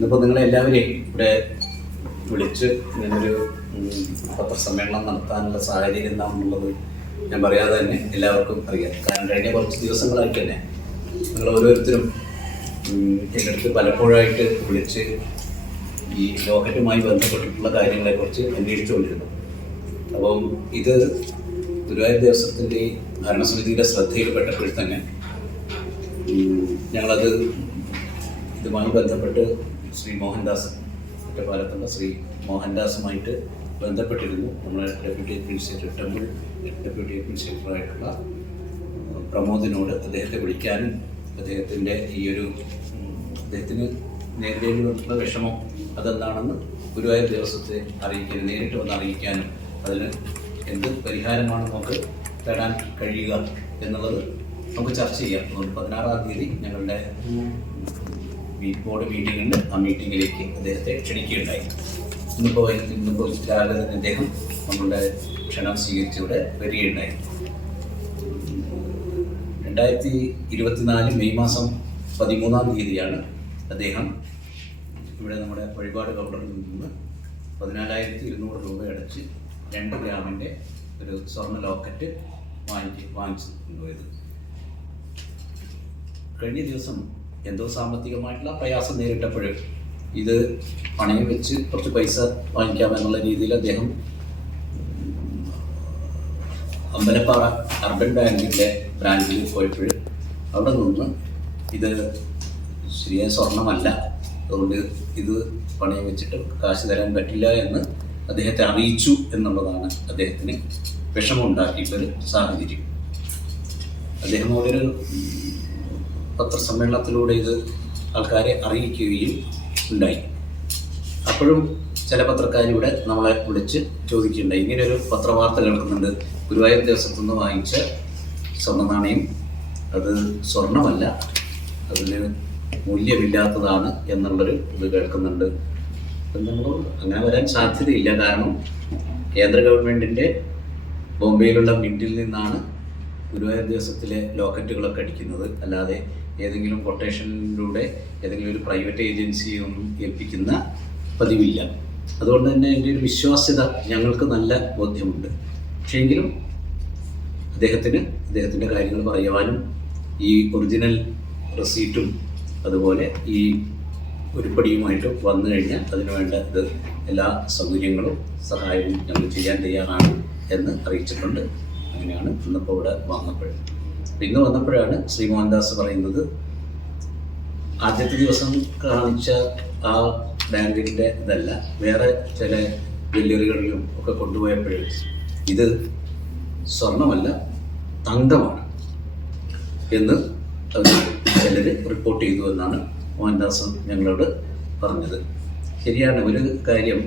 ഇന്നിപ്പോൾ നിങ്ങളെല്ലാവരെയും ഇവിടെ വിളിച്ച് ഇങ്ങനൊരു പത്രസമ്മേളനം നടത്താനുള്ള സാഹചര്യം എന്താണെന്നുള്ളത് ഞാൻ പറയാതെ തന്നെ എല്ലാവർക്കും അറിയാം. കാരണം കഴിഞ്ഞ കുറച്ച് ദിവസങ്ങളായിട്ട് തന്നെ നിങ്ങൾ ഓരോരുത്തരും എൻ്റെ അടുത്ത് പലപ്പോഴായിട്ട് വിളിച്ച് ഈ ലോക്കറ്റുമായി ബന്ധപ്പെട്ടിട്ടുള്ള കാര്യങ്ങളെക്കുറിച്ച് അന്വേഷിച്ചുകൊണ്ടിരുന്നു. അപ്പം ഇത് ഗുരുവായൂർ ദേവസ്വത്തിൻ്റെ ഭരണസമിതിയുടെ ശ്രദ്ധയിൽപ്പെട്ടപ്പോൾ തന്നെ ഞങ്ങളത് ഇതുമായി ബന്ധപ്പെട്ട് ശ്രീ മോഹൻദാസ് ഒറ്റപ്പാലത്തുള്ള ശ്രീ മോഹൻദാസുമായിട്ട് ബന്ധപ്പെട്ടിരുന്നു. നമ്മുടെ ഡെപ്യൂട്ടി അഡ്മിനിസ്ട്രേറ്റർ ടെമ്പിൾ ഡെപ്യൂട്ടി അഡ്മിനിസ്ട്രേറ്ററായിട്ടുള്ള പ്രമോദിനോട് അദ്ദേഹത്തെ വിളിക്കാനും അദ്ദേഹത്തിൻ്റെ അദ്ദേഹത്തിന് നേരിടേണ്ടി വന്നിട്ടുള്ള വിഷമം അതെന്താണെന്ന് ഗുരുവായൂർ ദേവസ്വത്തെ അറിയിക്കാനും നേരിട്ട് വന്ന് അറിയിക്കാനും അതിന് എന്ത് പരിഹാരമാണ് നമുക്ക് തേടാൻ കഴിയുക എന്നുള്ളത് നമുക്ക് ചർച്ച ചെയ്യാം. അതുകൊണ്ട് 16-ാം തീയതി ഞങ്ങളുടെ ബോർഡ് മീറ്റിംഗുണ്ട്. ആ മീറ്റിങ്ങിലേക്ക് അദ്ദേഹത്തെ ക്ഷണിക്കുകയുണ്ടായി. ഇന്നിപ്പോൾ രാവിലെ തന്നെ അദ്ദേഹം നമ്മളുടെ ക്ഷണം സ്വീകരിച്ചിവിടെ വരികയുണ്ടായി. 2024 മെയ് മാസം 13-ാം തീയതിയാണ് അദ്ദേഹം ഇവിടെ നമ്മുടെ വഴിപാട് കൗണ്ടറിൽ നിന്ന് 14,200 രൂപ അടച്ച് 2 ഗ്രാമിൻ്റെ ഒരു സ്വർണ്ണ ലോക്കറ്റ് വാങ്ങിച്ചു കൊണ്ടുപോയത്. കഴിഞ്ഞ ദിവസം എന്തോ സാമ്പത്തികമായിട്ടുള്ള പ്രയാസം നേരിട്ടപ്പോഴും ഇത് പണയം വെച്ച് കുറച്ച് പൈസ വാങ്ങിക്കാമെന്നുള്ള രീതിയിൽ അദ്ദേഹം അമ്പലപ്പാറ അർബൻ ബാങ്കിൻ്റെ ബ്രാഞ്ചിൽ പോയപ്പോൾ അവിടെ നിന്ന് ഇത് ശരിയായ സ്വർണ്ണമല്ല, അതുകൊണ്ട് ഇത് പണയം വെച്ചിട്ട് കാശ് തരാൻ പറ്റില്ല എന്ന് അദ്ദേഹത്തെ അറിയിച്ചു എന്നുള്ളതാണ് അദ്ദേഹത്തിന് വിഷമമുണ്ടാക്കിയിട്ടുള്ളൊരു സാഹചര്യം. അദ്ദേഹം ഒരു പത്രസമ്മേളനത്തിലൂടെ ഇത് ആൾക്കാരെ അറിയിക്കുകയും ഉണ്ടായി. അപ്പോഴും ചില പത്രക്കാരിവിടെ നമ്മളെ വിളിച്ച് ചോദിക്കുകയുണ്ടായി, ഇങ്ങനെയൊരു പത്രവാർത്ത കേൾക്കുന്നുണ്ട്, ഗുരുവായൂർ ദേവസ്വത്തു നിന്ന് വാങ്ങിച്ച സ്വർണ്ണ നാണയം അത് സ്വർണ്ണമല്ല, അതിന് മൂല്യമില്ലാത്തതാണ് എന്നുള്ളൊരു ഇത് കേൾക്കുന്നുണ്ട്. അപ്പം നമ്മൾ അങ്ങനെ വരാൻ സാധ്യതയില്ല. കാരണം കേന്ദ്ര ഗവൺമെൻറ്റിൻ്റെ ബോംബെയിലുള്ള മിൻറ്റിൽ നിന്നാണ് ഗുരുവായൂർ ദേവസ്വത്തിലെ ലോക്കറ്റുകളൊക്കെ അടിക്കുന്നത്. അല്ലാതെ ഏതെങ്കിലും കൊട്ടേഷനിലൂടെ ഏതെങ്കിലും ഒരു പ്രൈവറ്റ് ഏജൻസിയൊന്നും ഏൽപ്പിക്കുന്ന പതിവില്ല. അതുകൊണ്ട് തന്നെ എൻ്റെ ഒരു വിശ്വാസ്യത ഞങ്ങൾക്ക് നല്ല ബോധ്യമുണ്ട്. പക്ഷേ എങ്കിലും അദ്ദേഹത്തിൻ്റെ കാര്യങ്ങൾ പറയുവാനും ഈ ഒറിജിനൽ റെസീറ്റും അതുപോലെ ഈ ഉരുപ്പടിയുമായിട്ട് വന്നു കഴിഞ്ഞാൽ അതിനു വേണ്ട എല്ലാ സൗകര്യങ്ങളും സഹായവും ഞങ്ങൾ ചെയ്യാൻ തയ്യാറാണ് എന്ന് അറിയിച്ചിട്ടുണ്ട്. അങ്ങനെയാണ് ഇന്നിപ്പോൾ ഇവിടെ ഇന്ന് വന്നപ്പോഴാണ് ശ്രീ മോഹൻദാസ് പറയുന്നത്, ആദ്യത്തെ ദിവസം കാണിച്ച ആ ബാങ്കിൻ്റെ ഇതല്ല, വേറെ ചില ജ്വല്ലറികളിലും ഒക്കെ കൊണ്ടുപോയപ്പോഴും ഇത് സ്വർണ്ണമല്ല തങ്കമാണ് എന്ന് ചിലർ റിപ്പോർട്ട് ചെയ്തു എന്നാണ് മോഹൻദാസ് ഞങ്ങളോട് പറഞ്ഞത്. ശരിയാണ്. ഒരു കാര്യം,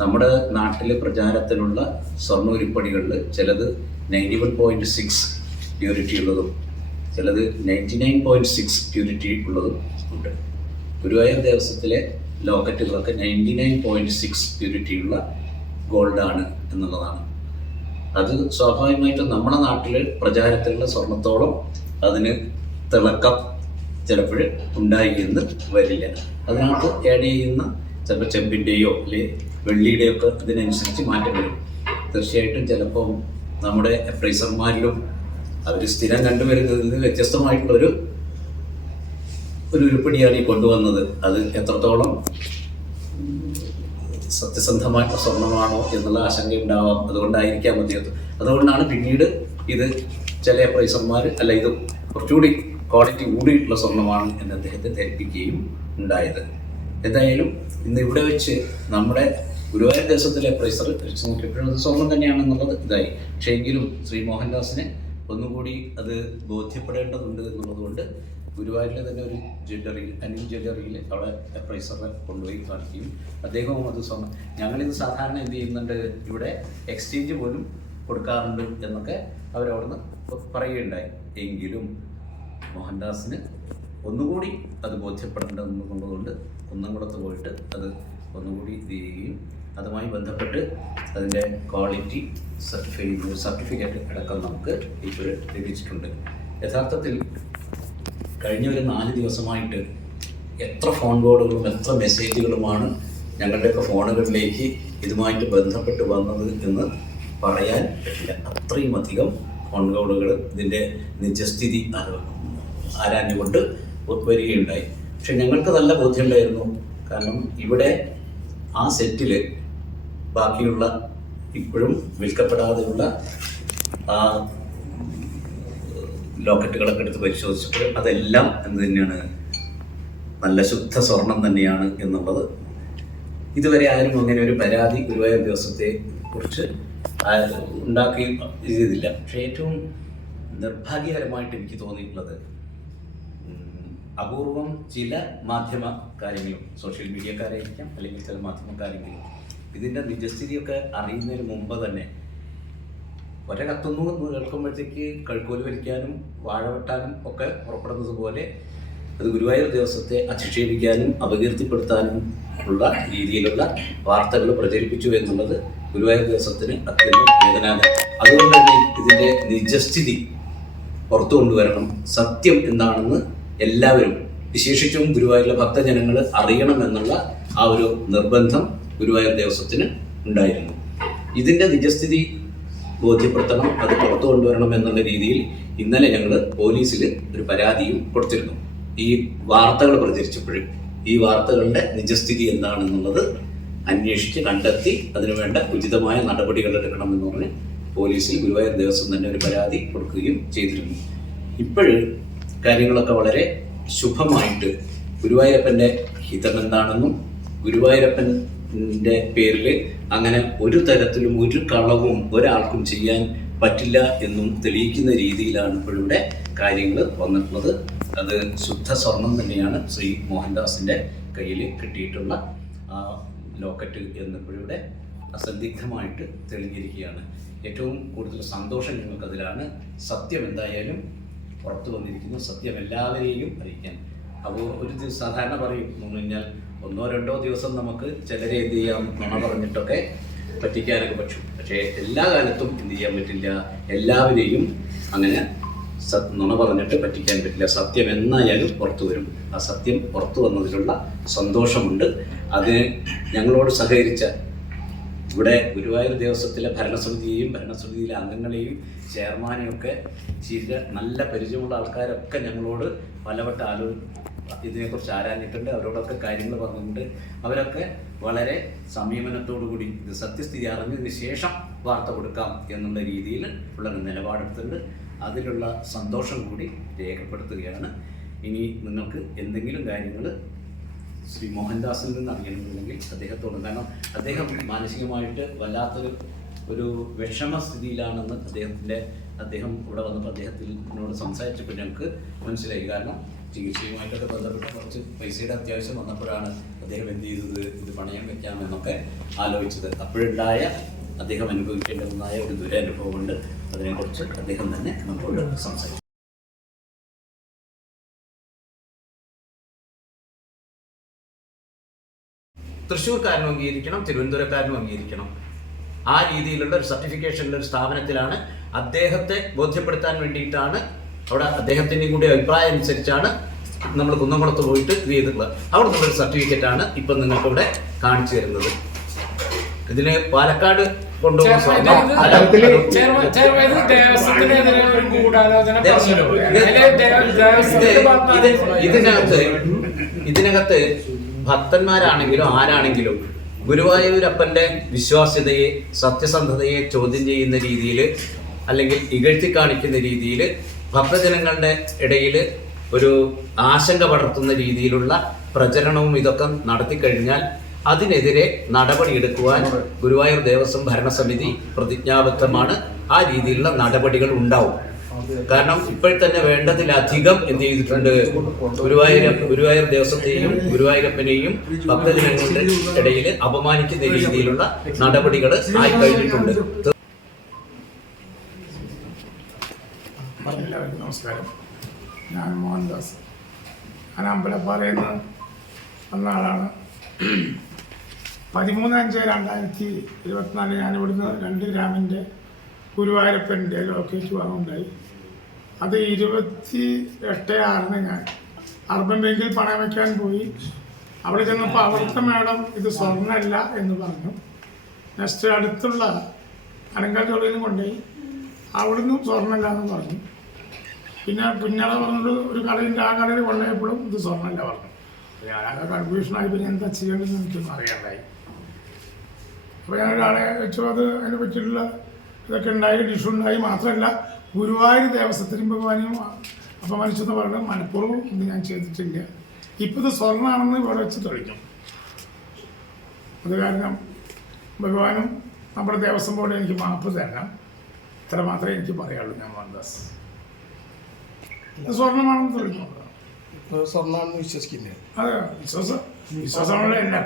നമ്മുടെ നാട്ടിൽ പ്രചാരത്തിലുള്ള സ്വർണ്ണ ഉരുപ്പടികളിൽ ചിലത് 91.6 പ്യൂരിറ്റി ഉള്ളതും ചിലത് 99.6 പ്യൂരിറ്റി ഉള്ളതും ഉണ്ട്. ഗുരുവായൂർ ദേവസ്വത്തിലെ ലോക്കറ്റുകളൊക്കെ 99.6 പ്യൂരിറ്റിയുള്ള ഗോൾഡാണ് എന്നുള്ളതാണ്. അത് സ്വാഭാവികമായിട്ടും നമ്മുടെ നാട്ടിൽ പ്രചാരത്തിലുള്ള സ്വർണത്തോളം അതിന് തിളക്കം ചിലപ്പോൾ ഉണ്ടായി എന്ന് വരില്ല. അതിനകത്ത് ആഡ് ചെയ്യുന്ന ചിലപ്പോൾ ചെമ്പിൻ്റെയോ അല്ലെ വെള്ളിയുടെയോ ഒക്കെ ഇതിനനുസരിച്ച് മാറ്റം വരും. തീർച്ചയായിട്ടും ചിലപ്പം നമ്മുടെ അപ്രൈസർമാരിലും അവർ സ്ഥിരം കണ്ടുവരുന്നതിൽ നിന്ന് വ്യത്യസ്തമായിട്ടുള്ളൊരു ഉരുപ്പടിയാണ് ഈ കൊണ്ടുവന്നത്. അത് എത്രത്തോളം സത്യസന്ധമായിട്ടുള്ള സ്വർണ്ണമാണോ എന്നുള്ള ആശങ്ക ഉണ്ടാവാം. അതുകൊണ്ടായിരിക്കാം മതിയത്. അതുകൊണ്ടാണ് പിന്നീട് ഇത് ചില അപ്രൈസർമാർ അല്ല ഇത് കുറച്ചുകൂടി ക്വാളിറ്റി കൂടിയിട്ടുള്ള സ്വർണ്ണമാണ് എന്ന് അദ്ദേഹത്തെ ധരിപ്പിക്കുകയും ഉണ്ടായത്. എന്തായാലും ഇന്ന് ഇവിടെ വെച്ച് നമ്മുടെ ഗുരുവായൂർ ദേവസ്വത്തിലെ അപ്രൈസർ വെച്ച് നോക്കിയപ്പോഴും അത് സ്വർണ്ണം തന്നെയാണെന്നുള്ളത് ഇതായി. പക്ഷേ എങ്കിലും ശ്രീ മോഹൻദാസിനെ ഒന്നുകൂടി അത് ബോധ്യപ്പെടേണ്ടതുണ്ട് എന്നുള്ളതുകൊണ്ട് ഗുരുവായൂരിലെ തന്നെ ഒരു ജ്വല്ലറിയിൽ അനിൽ ജ്വല്ലറിയിൽ അവിടെ അപ്രൈസറെ കൊണ്ടുപോയി കാണിക്കുകയും അദ്ദേഹവും അത് സ്വർണ്ണം, ഞങ്ങളിത് സാധാരണ എന്ത് ചെയ്യുന്നുണ്ട്, ഇവിടെ എക്സ്ചേഞ്ച് പോലും കൊടുക്കാറുണ്ട് എന്നൊക്കെ അവരവിടുന്ന് പറയുകയുണ്ടായി. എങ്കിലും മോഹൻദാസിന് ഒന്നുകൂടി അത് ബോധ്യപ്പെടേണ്ടതുകൊണ്ട് കുന്നംകുളത്ത് പോയിട്ട് അത് ഒന്നുകൂടി ഇത് ചെയ്യുകയും അതുമായി ബന്ധപ്പെട്ട് അതിൻ്റെ ക്വാളിറ്റി സർട്ടിഫിക്കറ്റ് അടക്കം നമുക്ക് ഇപ്പോൾ ലഭിച്ചിട്ടുണ്ട്. യഥാർത്ഥത്തിൽ കഴിഞ്ഞ ഒരു 4 ദിവസമായിട്ട് എത്ര ഫോൺ കോളുകളും എത്ര മെസ്സേജുകളുമാണ് ഞങ്ങളുടെയൊക്കെ ഫോണുകളിലേക്ക് ഇതുമായിട്ട് ബന്ധപ്പെട്ട് വന്നത് എന്ന് പറയാൻ പറ്റില്ല. അത്രയും അധികം ഫോൺ കോളുകൾ ഇതിൻ്റെ നിജസ്ഥിതി ആരാഞ്ഞുകൊണ്ട് വരികയുണ്ടായി. പക്ഷെ ഞങ്ങൾക്ക് നല്ല ബോധ്യമുണ്ടായിരുന്നു. കാരണം ഇവിടെ ആ സെറ്റിൽ ബാക്കിയുള്ള ഇപ്പോഴും വിൽക്കപ്പെടാതെയുള്ള ആ ലോക്കറ്റുകളൊക്കെ എടുത്ത് പരിശോധിച്ചപ്പോൾ അതെല്ലാം എന്ത് തന്നെയാണ്, നല്ല ശുദ്ധ സ്വർണം തന്നെയാണ് എന്നുള്ളത്. ഇതുവരെ ആരും അങ്ങനെ ഒരു പരാതി ഗുരുവായൂർ ദിവസത്തെ കുറിച്ച് ഉണ്ടാക്കി ചെയ്തില്ല. പക്ഷേ ഏറ്റവും നിർഭാഗ്യകരമായിട്ട് എനിക്ക് തോന്നിയിട്ടുള്ളത്, അപൂർവം ചില മാധ്യമ കാര്യങ്ങളും, സോഷ്യൽ മീഡിയക്കാരായിരിക്കാം അല്ലെങ്കിൽ ചില മാധ്യമക്കാരെങ്കിലും ഇതിൻ്റെ നിജസ്ഥിതിയൊക്കെ അറിയുന്നതിന് മുമ്പ് തന്നെ ഒരേ കത്തുന്നു എന്ന് കേൾക്കുമ്പോഴത്തേക്ക് കഴുക്കോല് വലിക്കാനും വാഴ വെട്ടാനും ഒക്കെ പുറപ്പെടുന്നത് പോലെ അത് ഗുരുവായൂർ ദിവസത്തെ അധിക്ഷേപിക്കാനും അപകീർത്തിപ്പെടുത്താനും ഉള്ള രീതിയിലുള്ള വാർത്തകൾ പ്രചരിപ്പിച്ചു എന്നുള്ളത് ഗുരുവായൂർ ദിവസത്തിന് അത്യന്തം വേദനാകരം. അതുകൊണ്ട് തന്നെ ഇതിൻ്റെ നിജസ്ഥിതി പുറത്തു കൊണ്ടുവരണം, സത്യം എന്താണെന്ന് എല്ലാവരും, വിശേഷിച്ചും ഗുരുവായൂരിലെ ഭക്തജനങ്ങൾ അറിയണമെന്നുള്ള ആ ഒരു നിർബന്ധം ഗുരുവായൂർ ദേവസ്വത്തിന് ഉണ്ടായിരുന്നു. ഇതിൻ്റെ നിജസ്ഥിതി ബോധ്യപ്പെടുത്തണം, അത് പുറത്തു കൊണ്ടുവരണം എന്നുള്ള രീതിയിൽ ഇന്നലെ ഞങ്ങൾ പോലീസിൽ ഒരു പരാതിയും കൊടുത്തിരുന്നു. ഈ വാർത്തകൾ പ്രചരിച്ചപ്പോഴും ഈ വാർത്തകളുടെ നിജസ്ഥിതി എന്താണെന്നുള്ളത് അന്വേഷിച്ച് കണ്ടെത്തി അതിനുവേണ്ട ഉചിതമായ നടപടികൾ എടുക്കണമെന്ന് പറഞ്ഞ് പോലീസിൽ ഗുരുവായൂർ ദേവസ്വം തന്നെ ഒരു പരാതി കൊടുക്കുകയും ചെയ്തിരുന്നു. ഇപ്പോഴ് കാര്യങ്ങളൊക്കെ വളരെ ശുഭമായിട്ട് ഗുരുവായൂരപ്പൻ്റെ ഹിതം എന്താണെന്നും ഗുരുവായൂരപ്പൻ്റെ പേരിൽ അങ്ങനെ ഒരു തരത്തിലും ഒരു കളവും ഒരാൾക്കും ചെയ്യാൻ പറ്റില്ല എന്നും തെളിയിക്കുന്ന രീതിയിലാണ് ഇപ്പോഴിവിടെ കാര്യങ്ങൾ വന്നിട്ടുള്ളത്. അത് ശുദ്ധ സ്വർണം തന്നെയാണ് ശ്രീ മോഹൻദാസിൻ്റെ കയ്യിൽ കിട്ടിയിട്ടുള്ള ലോക്കറ്റ് എന്നിപ്പോഴിവിടെ അസന്ദിഗ്ധമായിട്ട് തെളിഞ്ഞിരിക്കുകയാണ്. ഏറ്റവും കൂടുതൽ സന്തോഷം ഞങ്ങൾക്കതിലാണ്. സത്യം എന്തായാലും പുറത്തു വന്നിരിക്കുന്നു. സത്യം എല്ലാവരെയും അറിയിക്കാൻ. അപ്പോൾ ഒരു ദിവസം സാധാരണ പറയും എന്ന് പറഞ്ഞാൽ 1-2 ദിവസം നമുക്ക് ചിലരെ എന്ത് ചെയ്യാം, നുണ പറഞ്ഞിട്ടൊക്കെ പറ്റിക്കാനൊക്കെ പറ്റും. പക്ഷേ എല്ലാ കാലത്തും എന്ത് ചെയ്യാൻ പറ്റില്ല, എല്ലാവരെയും അങ്ങനെ നുണ പറഞ്ഞിട്ട് പറ്റിക്കാൻ പറ്റില്ല. സത്യം എന്നായാലും പുറത്തു വരും. ആ സത്യം പുറത്തു വന്നതിലുള്ള സന്തോഷമുണ്ട്. അതിന് ഞങ്ങളോട് സഹകരിച്ച ഇവിടെ ഗുരുവായൂർ ദേവസ്വത്തിലെ ഭരണസമിതിയെയും ഭരണസമിതിയിലെ അംഗങ്ങളെയും ചെയർമാനെയും ഒക്കെ ചില നല്ല പരിചയമുള്ള ആൾക്കാരൊക്കെ ഞങ്ങളോട് പലവട്ടം ഇതിനെക്കുറിച്ച് ആരാഞ്ഞിട്ടുണ്ട്. അവരോടൊക്കെ കാര്യങ്ങൾ പറഞ്ഞിട്ടുണ്ട്. അവരൊക്കെ വളരെ സംയമനത്തോടുകൂടി ഇത് സത്യസ്ഥിതി അറിഞ്ഞതിന് ശേഷം വാർത്ത കൊടുക്കാം എന്നുള്ള രീതിയിൽ ഉള്ള നിലപാടെടുത്തിട്ടുണ്ട്. അതിലുള്ള സന്തോഷം കൂടി രേഖപ്പെടുത്തുകയാണ്. ഇനി നിങ്ങൾക്ക് എന്തെങ്കിലും കാര്യങ്ങൾ ശ്രീ മോഹൻദാസിൽ നിന്ന് അറിയണമെന്നുണ്ടെങ്കിൽ അദ്ദേഹത്തോട്, കാരണം അദ്ദേഹം മാനസികമായിട്ട് വല്ലാത്തൊരു വിഷമസ്ഥിതിയിലാണെന്ന് അദ്ദേഹം ഇവിടെ വന്നപ്പോൾ അദ്ദേഹത്തിനോട് സംസാരിച്ചപ്പോൾ ഞങ്ങൾക്ക് മനസ്സിലായി. കാരണം ചികിത്സയുമായിട്ടൊക്കെ ബന്ധപ്പെട്ട കുറച്ച് പൈസയുടെ അത്യാവശ്യം വന്നപ്പോഴാണ് അദ്ദേഹം എന്ത് ചെയ്തത്, ഇത് പണയം വെക്കാമെന്നൊക്കെ ആലോചിച്ചത്. അപ്പോഴുണ്ടായ അദ്ദേഹം അനുഭവിക്കേണ്ടതായ ഒരു ദുരനുഭവമുണ്ട്. അതിനെക്കുറിച്ച് അദ്ദേഹം തന്നെ നമ്മളോട് സംസാരിച്ചു. തൃശ്ശൂർക്കാരനും അംഗീകരിക്കണം, തിരുവനന്തപുരക്കാരനും അംഗീകരിക്കണം. ആ രീതിയിലുള്ള ഒരു സർട്ടിഫിക്കേഷനുള്ള ഒരു സ്ഥാപനത്തിലാണ് അദ്ദേഹത്തെ ബോധ്യപ്പെടുത്താൻ വേണ്ടിയിട്ടാണ്, അവിടെ അദ്ദേഹത്തിൻ്റെയും കൂടി അഭിപ്രായം അനുസരിച്ചാണ് നമ്മൾ കുന്നംകുളത്ത് പോയിട്ട് ഇത് ചെയ്തിട്ടുള്ളത്. അവിടെ നിന്നൊരു സർട്ടിഫിക്കറ്റാണ് ഇപ്പം നിങ്ങൾക്കിവിടെ കാണിച്ചു തരുന്നത്. ഇതിന് പാലക്കാട് ഇതിനകത്ത് ഭക്തന്മാരാണെങ്കിലും ആരാണെങ്കിലും ഗുരുവായൂരപ്പൻ്റെ വിശ്വാസ്യതയെ, സത്യസന്ധതയെ ചോദ്യം ചെയ്യുന്ന രീതിയിൽ അല്ലെങ്കിൽ ഇകഴ്ത്തി കാണിക്കുന്ന രീതിയിൽ ഭക്തജനങ്ങളുടെ ഇടയിൽ ഒരു ആശങ്ക പടർത്തുന്ന രീതിയിലുള്ള പ്രചരണവും ഇതൊക്കെ നടത്തിക്കഴിഞ്ഞാൽ അതിനെതിരെ നടപടിയെടുക്കുവാൻ ഗുരുവായൂർ ദേവസ്വം ഭരണസമിതി പ്രതിജ്ഞാബദ്ധമാണ്. ആ രീതിയിലുള്ള നടപടികൾ ഉണ്ടാവും. കാരണം ഇപ്പോഴത്തന്നെ വേണ്ടതിലധികം എന്ത് ചെയ്തിട്ടുണ്ട്, ഗുരുവായൂർ ദേവസ്വത്തെയും ഗുരുവായൂരപ്പനെയും ഭക്തജനങ്ങളുടെ ഇടയിൽ അപമാനിക്കുന്ന രീതിയിലുള്ള നടപടികൾ ആയി കഴിഞ്ഞിട്ടുണ്ട്. നമസ്കാരം, ഞാൻ മോഹൻദാസ്. ഞാൻ അമ്പലപ്പാറയിൽ വന്ന ആളാണ്. 13/5/2024 ഞാനിവിടുന്ന് 2 ഗ്രാമിൻ്റെ ഗുരുവായൂരപ്പൻ്റെ ലോക്കറ്റ് വാങ്ങുണ്ടായി. അത് 28/6 ഞാൻ അർബൻ ബാങ്കിൽ പണം വയ്ക്കാൻ പോയി. അവിടെ ചെന്നപ്പോൾ അവിടുത്തെ മാഡം ഇത് സ്വർണ്ണമല്ല എന്ന് പറഞ്ഞു. നെക്സ്റ്റ് അടുത്തുള്ള അനങ്കാൽ ജോലിയിലും കൊണ്ടുപോയി, അവിടുന്ന് സ്വർണ്ണമല്ല എന്ന് പറഞ്ഞു. പിന്നെ പിന്നാലെ പറഞ്ഞിട്ട് ഒരു കടയിൻ്റെ ആ കടയിൽ കൊണ്ടുപോയപ്പോഴും ഇത് സ്വർണ്ണമല്ല പറഞ്ഞു. ഞാനത് കൺഫ്യൂഷനായി. പിന്നെ എന്താ ചെയ്യേണ്ടതെന്ന് എനിക്കൊന്നും അറിയാണ്ടായി. അപ്പോൾ ഞാനൊരാളെ വെച്ചു. അത് അതിനെ പറ്റിയിട്ടുള്ള ഇതൊക്കെ ഉണ്ടായി, ഡിഷ് ഉണ്ടായി. മാത്രമല്ല ഗുരുവായൂർ ദേവസ്വത്തിനും ഭഗവാനെയും അപമാനിച്ചെന്ന് പറഞ്ഞാൽ മനഃപൂർവ്വം ഇത് ഞാൻ ചെയ്തിട്ടില്ല. ഇപ്പോൾ ഇത് സ്വർണ്ണമാണെന്ന് ഇവിടെ വെച്ച് തെളിഞ്ഞു. അത് കാരണം ഭഗവാനും നമ്മുടെ ദേവസ്വം ബോർഡ് എനിക്ക് മാപ്പ് തരണം. ഇത്ര മാത്രമേ എനിക്ക് പറയാനുള്ളൂ. ഞാൻ മോഹൻദാസ് ഇത് സ്വർണ്ണമാണെന്ന് തെളിഞ്ഞു. സ്വർണ്ണമാണെന്ന് വിശ്വസിക്കില്ലേ? അതെ, വിശ്വാസമുള്ള എല്ലാം.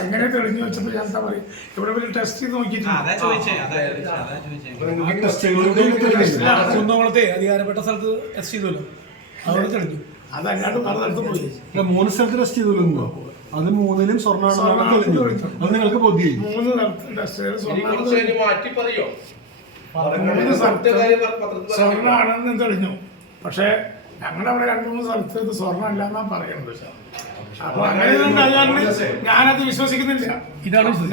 എങ്ങനെ തെളിഞ്ഞു വെച്ചപ്പോൾ ഞാൻ എന്താ പറയും, ഇവിടെ വലിയ ടെസ്റ്റ് ചെയ്ത് നോക്കിയിട്ടില്ല. കുന്നംകുളത്തെ അധികാരപ്പെട്ട സ്ഥലത്ത് ടെസ്റ്റ് ചെയ്തല്ലോ, അവിടെ തെളിഞ്ഞു. അതല്ലാണ്ട് പല സ്ഥലത്ത് പോയി. 3 സ്ഥലത്ത് ടെസ്റ്റ് ചെയ്തല്ലോ. അത് 3ലും സ്വർണ്ണമാണെന്ന് തെളിഞ്ഞു. അത് നിങ്ങൾക്ക് ബോധ്യമായി? 3 സ്ഥലത്ത് ടെസ്റ്റ് ചെയ്ത് സ്വർണ്ണമാണെന്ന് തെളിഞ്ഞു. പക്ഷേ ഞങ്ങളുടെ അവിടെ 2-3 സ്ഥലത്ത് ഇത് സ്വർണ്ണമല്ല എന്നാ പറയുന്നത്. അപ്പൊ അങ്ങനെ ഞാനത് വിശ്വസിക്കുന്നില്ല.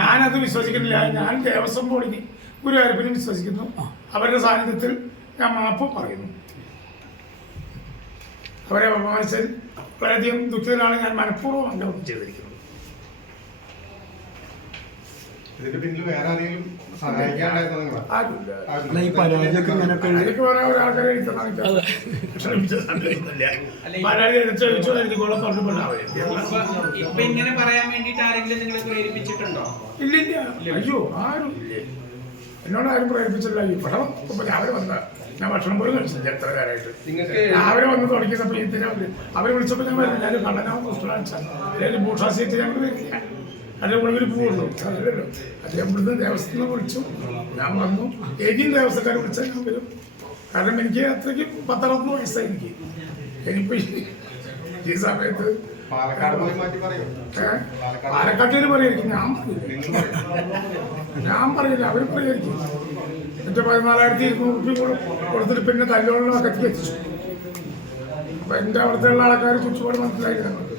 ഞാനത് വിശ്വസിക്കുന്നില്ല. ഞാൻ ദേവസ്വം ബോർഡിന് ഗുരുവായൂരപ്പനും വിശ്വസിക്കുന്നു. അവരുടെ സാന്നിധ്യത്തിൽ ഞാൻ മാപ്പ് പറയുന്നു. അവരെ അപമാനിച്ചതിൽ വളരെയധികം ദുഃഖിതനാണ്. ഞാൻ മനഃപൂർവ്വം അല്ല ഒന്നും ചെയ്തിരിക്കുന്നത്. ഇതിന്റെ പിന്നിൽ വേറെ ആരെങ്കിലും സഹായിക്കാണ്ടായിരുന്നോ നിങ്ങളെ? അല്ല, ഈ പരാതിയൊക്കെ ഇങ്ങനെയൊക്കെ അതിലേക്ക് വേറെ ഒരാൾക്കാരെ പരാതി ചോദിച്ചു എനിക്കോളം പറഞ്ഞുകൊണ്ടാവില്ല. ഇപ്പൊ ഇങ്ങനെ പറയാൻ വേണ്ടിട്ട് ആരെങ്കിലും നിങ്ങളെ പ്രേരിപ്പിച്ചിട്ടുണ്ടോ? ഇല്ലില്ല. അയ്യോ, ആരും ഇല്ലേ. എന്നോട് ആരും പ്രേരിപ്പിച്ചില്ല. ഇവിടെ ഇപ്പൊ രാവിലെ വന്ന ഞാൻ ഭക്ഷണം പോലും കഴിച്ചില്ല എത്ര കാലമായിട്ട്. രാവിലെ വന്ന് തുടങ്ങിയപ്പോൾ അവരെ വിളിച്ചപ്പോൾ ഞാൻ വരുന്നില്ല. ഞാൻ കള്ളനാവും അല്ലെങ്കിൽ ഭൂഷാ സീറ്റ് ഞങ്ങൾ വരില്ല. അതിൻ്റെ കൂടെ ഒരു പോകുള്ളൂ. അതല്ലല്ലോ. അദ്ദേഹം ഇവിടുന്ന് ദേവസ്ഥത്തിൽ നിന്ന് വിളിച്ചു, ഞാൻ വന്നു. ഏതെങ്കിലും ദേവസ്ഥക്കാരെ വിളിച്ചാൽ ഞാൻ വരും. കാരണം എനിക്ക് അത്രയ്ക്ക് 10-60 വയസ്സായി. എനിക്കിപ്പോൾ ഈ സമയത്ത് പാലക്കാട് പോയി മാറ്റി പറയോ? പാലക്കാട്ടുകാർ പറയായിരിക്കും, ഞാൻ പറയില്ല. അവർ പറയായിരിക്കും. മറ്റേ 14,200 രൂപ കൊടുത്തിട്ട് പിന്നെ തല്ലോളം കത്തി എത്തിച്ചു. അപ്പം എൻ്റെ അവിടുത്തെ ഉള്ള ആൾക്കാർ ചുറ്റുപാട് മനസ്സിലാക്കി ഞങ്ങൾക്ക്.